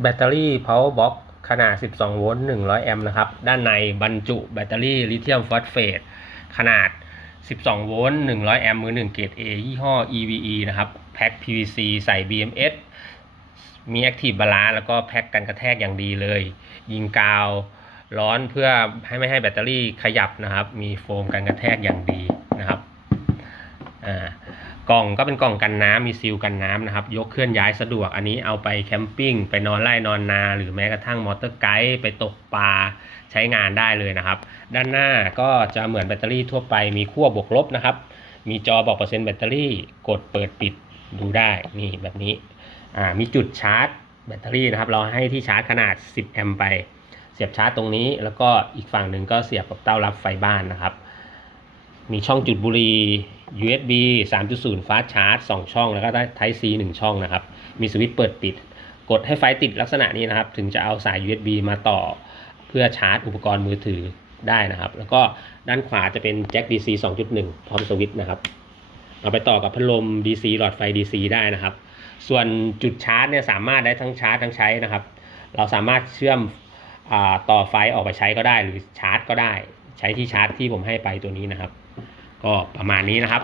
แบตเตอรี่ power box ขนาด 12 โวลต์ 100 แอมป์นะครับ ด้านในบรรจุแบตเตอรี่ลิเธียมฟอสเฟตขนาด 12 โวลต์ 100 แอมป์ มือ 1 เกรด A ยี่ห้อ EVE นะครับ แพ็ค PVC ใส่ BMS มี Active Balance แล้วก็แพ็คกันกระแทกอย่างดีเลย ยิงกาวร้อนเพื่อให้ไม่ให้แบตเตอรี่ขยับนะครับ มีโฟมกันกระแทกอย่างดีนะครับ อ่า กล่องก็เป็นกล่องกันน้ำมีซีลกันน้ำนะครับ ยกเคลื่อนย้ายสะดวก อันนี้เอาไปแคมปิ้งไปนอนไร่นอนนา หรือแม้กระทั่งมอเตอร์ไกด์ไปตกปลาใช้งานได้เลยนะครับ ด้านหน้าก็จะเหมือนแบตเตอรี่ทั่วไปมีขั้วบวกลบนะครับ มีจอบอกเปอร์เซ็นต์แบตเตอรี่กดเปิดปิดดูได้นี่แบบนี้มีจุดชาร์จแบตเตอรี่นะครับ เราให้ที่ชาร์จขนาด 10 แอมป์ไป เสียบชาร์จตรงนี้ แล้วก็อีกฝั่งหนึ่งก็เสียบกับเต้ารับไฟบ้านนะครับ มีช่องจุดบุหรี่ USB 3.0 fast charge 2 ช่อง แล้วก็ได้ Type C 1 ช่องนะครับ มีสวิตช์เปิดปิด กดให้ไฟติดลักษณะนี้นะครับ ถึงจะเอาสาย USB มาต่อ เพื่อชาร์จอุปกรณ์มือถือได้นะครับ แล้วก็ด้านขวาจะเป็นแจ็ค DC 2.1 พร้อมสวิตช์นะครับ เอาไปต่อกับพัดลม DC หลอดไฟ DC ได้นะครับ ส่วนจุดชาร์จเนี่ยสามารถได้ทั้งชาร์จทั้งใช้นะครับ เราสามารถเชื่อมอต่อไฟออกไปใช้ก็ได้ หรือชาร์จก็ได้ ใช้ที่ชาร์จที่ผมให้ไปตัวนี้นะครับ ก็ประมาณนี้นะครับ